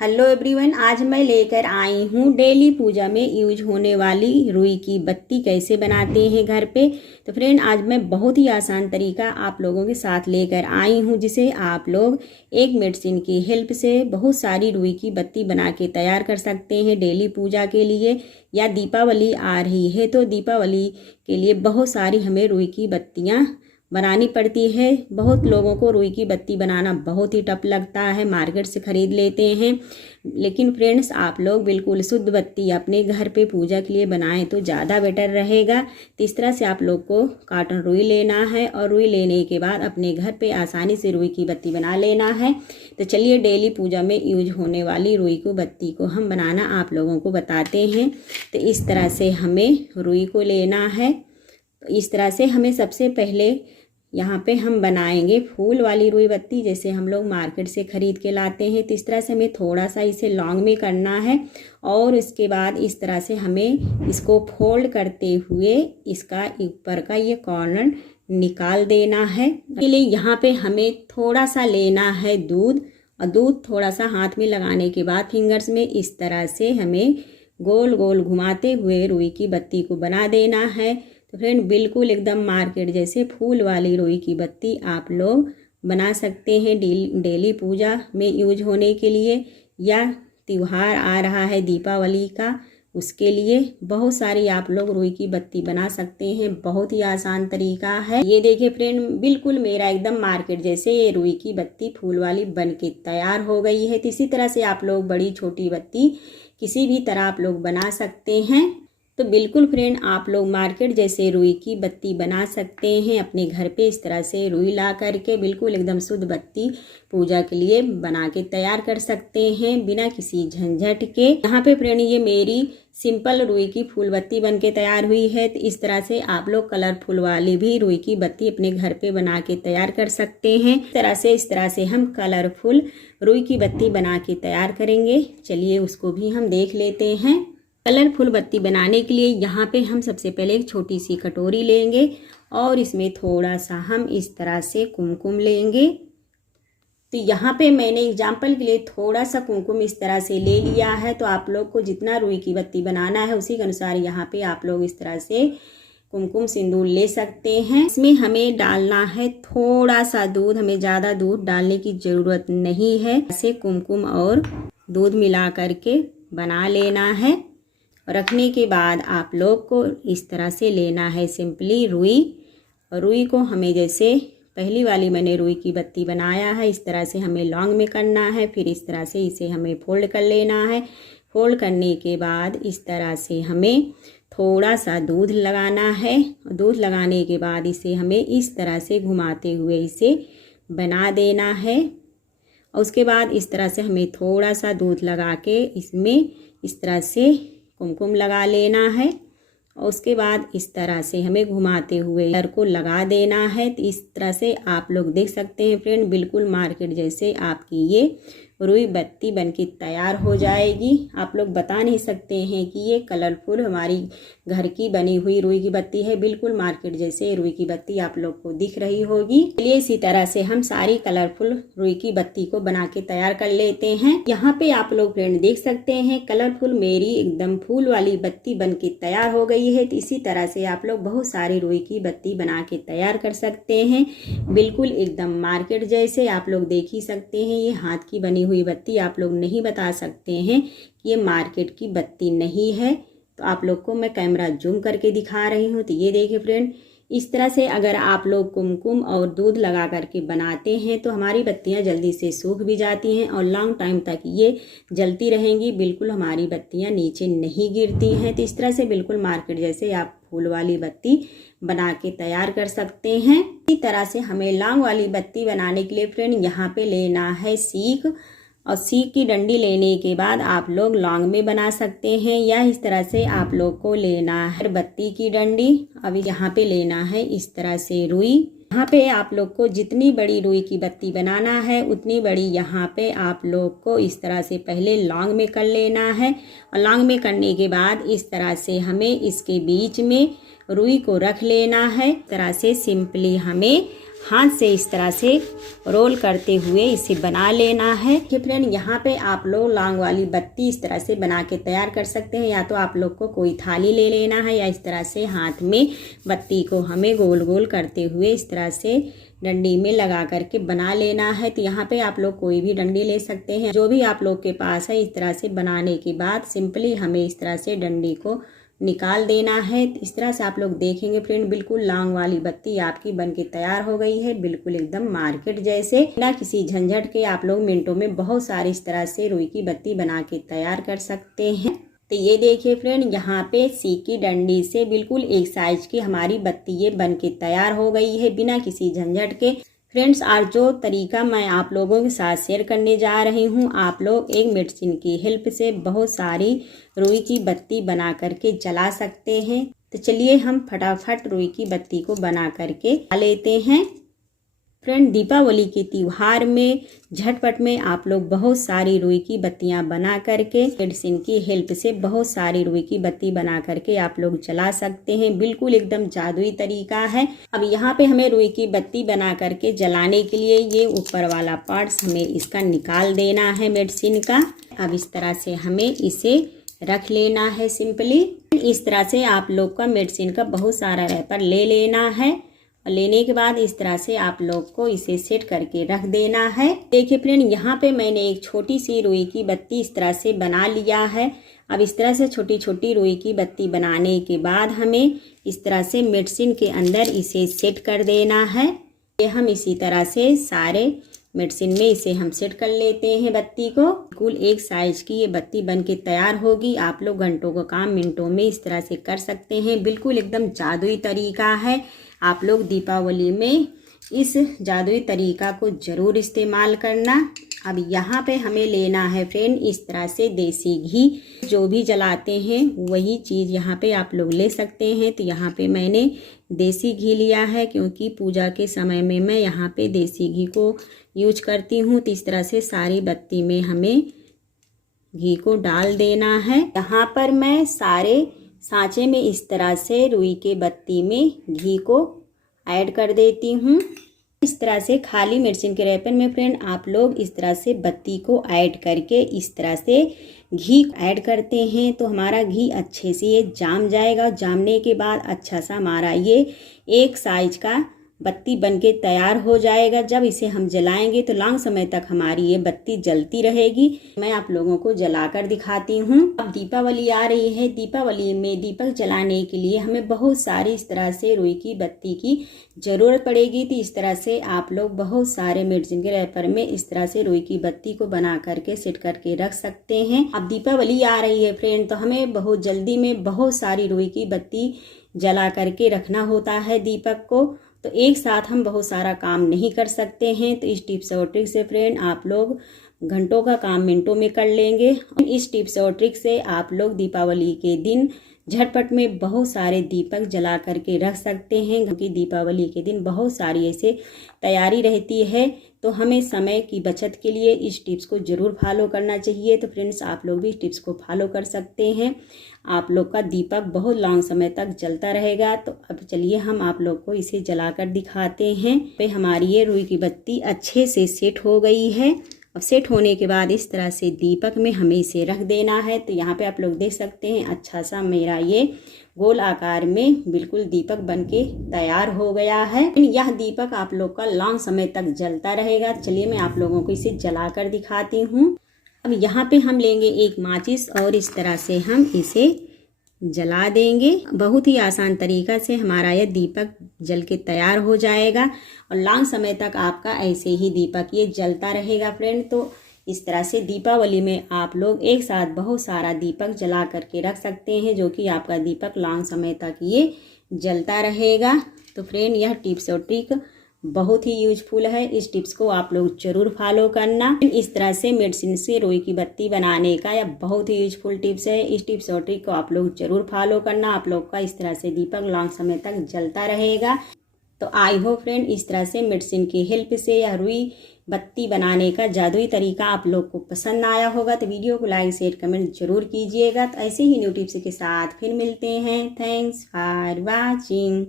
Hello everyone, आज मैं लेकर आई हूँ डेली पूजा में यूज होने वाली रुई की बत्ती कैसे बनाते हैं घर पे। तो फ्रेंड, आज मैं बहुत ही आसान तरीका आप लोगों के साथ लेकर आई हूँ, जिसे आप लोग एक मेडिसिन की हेल्प से बहुत सारी रुई की बत्ती बना के तैयार कर सकते हैं डेली पूजा के लिए। या दीपावली आ रही है तो दीपावली के लिए बहुत सारी हमें रुई की बत्तियाँ बनानी पड़ती है। बहुत लोगों को रुई की बत्ती बनाना बहुत ही टफ लगता है, मार्केट से ख़रीद लेते हैं। लेकिन फ्रेंड्स, आप लोग बिल्कुल शुद्ध बत्ती अपने घर पे पूजा के लिए बनाएं तो ज़्यादा बेटर रहेगा। तो इस तरह से आप लोग को कॉटन रुई लेना है और रुई लेने के बाद अपने घर पे आसानी से रुई की बत्ती बना लेना है। तो चलिए डेली पूजा में यूज होने वाली रुई की बत्ती को हम बनाना आप लोगों को बताते हैं। तो इस तरह से हमें रुई को लेना है। तो इस तरह से हमें सबसे पहले यहाँ पे हम बनाएंगे फूल वाली रुई बत्ती, जैसे हम लोग मार्केट से ख़रीद के लाते हैं। तो इस तरह से हमें थोड़ा सा इसे लॉन्ग में करना है और इसके बाद इस तरह से हमें इसको फोल्ड करते हुए इसका ऊपर का ये कॉर्नर निकाल देना है। इसके लिए यहाँ पे हमें थोड़ा सा लेना है दूध, और दूध थोड़ा सा हाथ में लगाने के बाद फिंगर्स में इस तरह से हमें गोल गोल घुमाते हुए रुई की बत्ती को बना देना है। तो फ्रेंड, बिल्कुल एकदम मार्केट जैसे फूल वाली रुई की बत्ती आप लोग बना सकते हैं डेली पूजा में यूज होने के लिए। या त्यौहार आ रहा है दीपावली का, उसके लिए बहुत सारी आप लोग रुई की बत्ती बना सकते हैं। बहुत ही आसान तरीका है। ये देखिए फ्रेंड, बिल्कुल मेरा एकदम मार्केट जैसे ये रुई की बत्ती फूल वाली बन के तैयार हो गई है। तो इसी तरह से आप लोग बड़ी छोटी बत्ती किसी भी तरह आप लोग बना सकते हैं। तो बिल्कुल फ्रेंड, आप लोग मार्केट जैसे रुई की बत्ती बना सकते हैं अपने घर पे। इस तरह से रुई ला करके बिल्कुल एकदम शुद्ध बत्ती पूजा के लिए बना के तैयार कर सकते हैं बिना किसी झंझट के। यहाँ पे फ्रेंड, ये मेरी सिंपल रुई की फूल बत्ती बन के तैयार हुई है। तो इस तरह से आप लोग कलरफुल वाली भी रुई की बत्ती अपने घर पे बना के तैयार कर सकते हैं। इस तरह से हम कलरफुल रुई की बत्ती बना के तैयार करेंगे। चलिए उसको भी हम देख लेते हैं। कलरफुल बत्ती बनाने के लिए यहाँ पे हम सबसे पहले एक छोटी सी कटोरी लेंगे और इसमें थोड़ा सा हम इस तरह से कुमकुम लेंगे। तो यहाँ पे मैंने एग्जाम्पल के लिए थोड़ा सा कुमकुम इस तरह से ले लिया है। तो आप लोग को जितना रुई की बत्ती बनाना है उसी के अनुसार यहाँ पे आप लोग इस तरह से कुमकुम सिंदूर ले सकते हैं। इसमें हमें डालना है थोड़ा सा दूध, हमें ज़्यादा दूध डालने की ज़रूरत नहीं है। ऐसे कुमकुम और दूध मिला करके बना लेना है। रखने के बाद आप लोग को इस तरह से लेना है सिंपली रुई। और रुई को हमें जैसे पहली वाली मैंने रुई की बत्ती बनाया है, इस तरह से हमें लॉन्ग में करना है। फिर इस तरह से इसे हमें फोल्ड कर लेना है। फोल्ड करने के बाद इस तरह से हमें थोड़ा सा दूध लगाना है। दूध लगाने के बाद इसे हमें इस तरह से घुमाते हुए इसे बना देना है। और उसके बाद इस तरह से हमें थोड़ा सा दूध लगा के इसमें इस तरह से कुमकुम लगा लेना है। और उसके बाद इस तरह से हमें घुमाते हुए लेयर को लगा देना है। तो इस तरह से आप लोग देख सकते हैं फ्रेंड, बिल्कुल मार्केट जैसे आपकी ये रुई बत्ती बनके तैयार हो जाएगी। आप लोग बता नहीं सकते हैं कि ये कलरफुल हमारी घर की बनी हुई रुई की बत्ती है। बिल्कुल मार्केट जैसे रुई की बत्ती आप लोग को दिख रही होगी। चलिए इसी तरह से हम सारी कलरफुल रुई की बत्ती को बना के तैयार कर लेते हैं। यहाँ पे आप लोग फ्रेंड देख सकते हैं कलरफुल मेरी एकदम फूल वाली बत्ती बन के तैयार हो गई है। तो इसी तरह से आप लोग बहुत सारी रुई की बत्ती बना के तैयार कर सकते हैं। बिल्कुल एकदम मार्केट जैसे आप लोग देख ही सकते हैं। ये हाथ की बनी हुई बत्ती आप लोग नहीं बता सकते हैं कि ये मार्केट की बत्ती नहीं है। तो आप लोग को मैं कैमरा जूम करके दिखा रही हूँ। तो ये देखिए फ्रेंड, इस तरह से अगर आप लोग कुमकुम और दूध लगा करके बनाते हैं तो हमारी बत्तियाँ जल्दी से सूख भी जाती हैं और लॉन्ग टाइम तक ये जलती रहेंगी। बिल्कुल हमारी बत्तियाँ नीचे नहीं गिरती हैं। तो इस तरह से बिल्कुल मार्केट जैसे आप फूल वाली बत्ती बना के तैयार कर सकते हैं। इसी तरह से हमें लॉन्ग वाली बत्ती बनाने के लिए फ्रेंड यहाँ पे लेना है सीख। और सीख की डंडी लेने के बाद आप लोग लॉन्ग में बना सकते हैं, या इस तरह से आप लोग को लेना है बत्ती की डंडी। अभी यहाँ पे लेना है इस तरह से रुई। यहाँ पे आप लोग को जितनी बड़ी रुई की बत्ती बनाना है उतनी बड़ी यहाँ पे आप लोग को इस तरह से पहले लॉन्ग में कर लेना है। और लॉन्ग में करने के बाद इस तरह से हमें इसके बीच में रुई को रख लेना है। इस तरह से सिंपली हमें हाथ से इस तरह से रोल करते हुए इसे बना लेना है। कि फ्रेंड यहाँ पे आप लोग लौंग वाली बत्ती इस तरह से बना के तैयार कर सकते हैं। या तो आप लोग को कोई थाली ले लेना है या इस तरह से हाथ में बत्ती को हमें गोल गोल करते हुए इस तरह से डंडी में लगा करके बना लेना है। तो यहाँ पे आप लोग कोई भी डंडी ले सकते हैं, जो भी आप लोग के पास है। इस तरह से बनाने के बाद सिंपली हमें इस तरह से डंडी को निकाल देना है। इस तरह से आप लोग देखेंगे फ्रेंड, बिल्कुल लौंग वाली बत्ती आपकी बनके तैयार हो गई है, बिल्कुल एकदम मार्केट जैसे। बिना किसी झंझट के आप लोग मिनटों में बहुत सारी इस तरह से रुई की बत्ती बना के तैयार कर सकते हैं। तो ये देखिए फ्रेंड, यहाँ पे सीक की डंडी से बिल्कुल एक साइज की हमारी बत्ती ये बन के तैयार हो गई है, बिना किसी झंझट के। फ्रेंड्स, आज जो तरीका मैं आप लोगों के साथ शेयर करने जा रही हूँ, आप लोग एक मेडिसिन की हेल्प से बहुत सारी रुई की बत्ती बना करके जला सकते हैं। तो चलिए हम फटाफट रुई की बत्ती को बना करके लेते हैं। फ्रेंड, दीपावली के त्यौहार में झटपट में आप लोग बहुत सारी रुई की बत्तियां बना करके मेडिसिन की हेल्प से बहुत सारी रुई की बत्ती बना करके आप लोग जला सकते हैं। बिल्कुल एकदम जादुई तरीका है। अब यहाँ पे हमें रुई की बत्ती बना करके जलाने के लिए ये ऊपर वाला पार्ट्स हमें इसका निकाल देना है मेडिसिन का। अब इस तरह से हमें इसे रख लेना है सिंपली। इस तरह से आप लोग का मेडिसिन का बहुत सारा रैपर ले लेना है। लेने के बाद इस तरह से आप लोग को इसे सेट करके रख देना है। देखिए फ्रेंड, यहाँ पे मैंने एक छोटी सी रुई की बत्ती इस तरह से बना लिया है। अब इस तरह से छोटी छोटी रुई की बत्ती बनाने के बाद हमें इस तरह से मेडिसिन के अंदर इसे सेट कर देना है। ये हम इसी तरह से सारे मेडिसिन में इसे हम सेट कर लेते हैं बत्ती को। बिल्कुल एक साइज की ये बत्ती बन के तैयार होगी। आप लोग घंटों का काम मिनटों में इस तरह से कर सकते हैं। बिल्कुल एकदम जादुई तरीका है। आप लोग दीपावली में इस जादुई तरीका को ज़रूर इस्तेमाल करना। अब यहाँ पे हमें लेना है फ्रेंड इस तरह से देसी घी। जो भी जलाते हैं वही चीज़ यहाँ पे आप लोग ले सकते हैं। तो यहाँ पे मैंने देसी घी लिया है, क्योंकि पूजा के समय में मैं यहाँ पे देसी घी को यूज करती हूँ। तो इस तरह से सारी बत्ती में हमें घी को डाल देना है। यहाँ पर मैं सारे सांचे में इस तरह से रुई के बत्ती में घी को ऐड कर देती हूँ। इस तरह से खाली मेडिसिन के रैपर में फ्रेंड आप लोग इस तरह से बत्ती को ऐड करके इस तरह से घी ऐड करते हैं तो हमारा घी अच्छे से ये जाम जाएगा। जामने के बाद अच्छा सा हमारा ये एक साइज का बत्ती बनके तैयार हो जाएगा। जब इसे हम जलाएंगे तो लॉन्ग समय तक हमारी ये बत्ती जलती रहेगी। मैं आप लोगों को जलाकर दिखाती हूँ। अब दीपावली आ रही है। दीपावली में दीपक जलाने के लिए हमें बहुत सारी इस तरह से रुई की बत्ती की ज़रूरत पड़ेगी। तो इस तरह से आप लोग बहुत सारे मेडिसिन के रैपर में इस तरह से रुई की बत्ती को बना करके सेट करके रख सकते हैं। अब दीपावली आ रही है फ्रेंड, तो हमें बहुत जल्दी में बहुत सारी रुई की बत्ती जला करके रखना होता है दीपक को। तो एक साथ हम बहुत सारा काम नहीं कर सकते हैं। तो इस टिप्स और ट्रिक से फ्रेंड आप लोग घंटों का काम मिनटों में कर लेंगे। इस टिप्स और ट्रिक से आप लोग दीपावली के दिन झटपट में बहुत सारे दीपक जला करके रख सकते हैं, क्योंकि दीपावली के दिन बहुत सारी ऐसे तैयारी रहती है। तो हमें समय की बचत के लिए इस टिप्स को ज़रूर फॉलो करना चाहिए। तो फ्रेंड्स आप लोग भी इस टिप्स को फॉलो कर सकते हैं। आप लोग का दीपक बहुत लॉन्ग समय तक जलता रहेगा। तो अब चलिए हम आप लोग को इसे जलाकर दिखाते हैं। पे हमारी ये रुई की बत्ती अच्छे से सेट हो गई है। अब सेट होने के बाद इस तरह से दीपक में हमें इसे रख देना है। तो यहाँ पे आप लोग देख सकते हैं अच्छा सा मेरा ये गोल आकार में बिल्कुल दीपक बनके तैयार हो गया है। यह दीपक आप लोग का लॉन्ग समय तक जलता रहेगा। चलिए मैं आप लोगों को इसे जलाकर दिखाती हूँ। अब यहाँ पे हम लेंगे एक माचिस और इस तरह से हम इसे जला देंगे। बहुत ही आसान तरीका से हमारा यह दीपक जल के तैयार हो जाएगा और लॉन्ग समय तक आपका ऐसे ही दीपक ये जलता रहेगा फ्रेंड। तो इस तरह से दीपावली में आप लोग एक साथ बहुत सारा दीपक जला करके रख सकते हैं, जो कि आपका दीपक लॉन्ग समय तक ये जलता रहेगा। तो फ्रेंड यह टिप्स और ट्रिक बहुत ही यूजफुल है। इस टिप्स को आप लोग जरूर फॉलो करना। इस तरह से मेडिसिन से रुई की बत्ती बनाने का यह बहुत ही यूजफुल टिप्स है। इस टिप्स और ट्रिक को आप लोग जरूर फॉलो करना। आप लोग का इस तरह से दीपक लॉन्ग समय तक जलता रहेगा। तो आई होप फ्रेंड इस तरह से मेडिसिन की हेल्प से यह रुई बत्ती बनाने का जादुई तरीका आप लोग को पसंद आया होगा। तो वीडियो को लाइक शेयर कमेंट जरूर कीजिएगा। तो ऐसे ही न्यू टिप्स के साथ फिर मिलते हैं। Thanks for watching.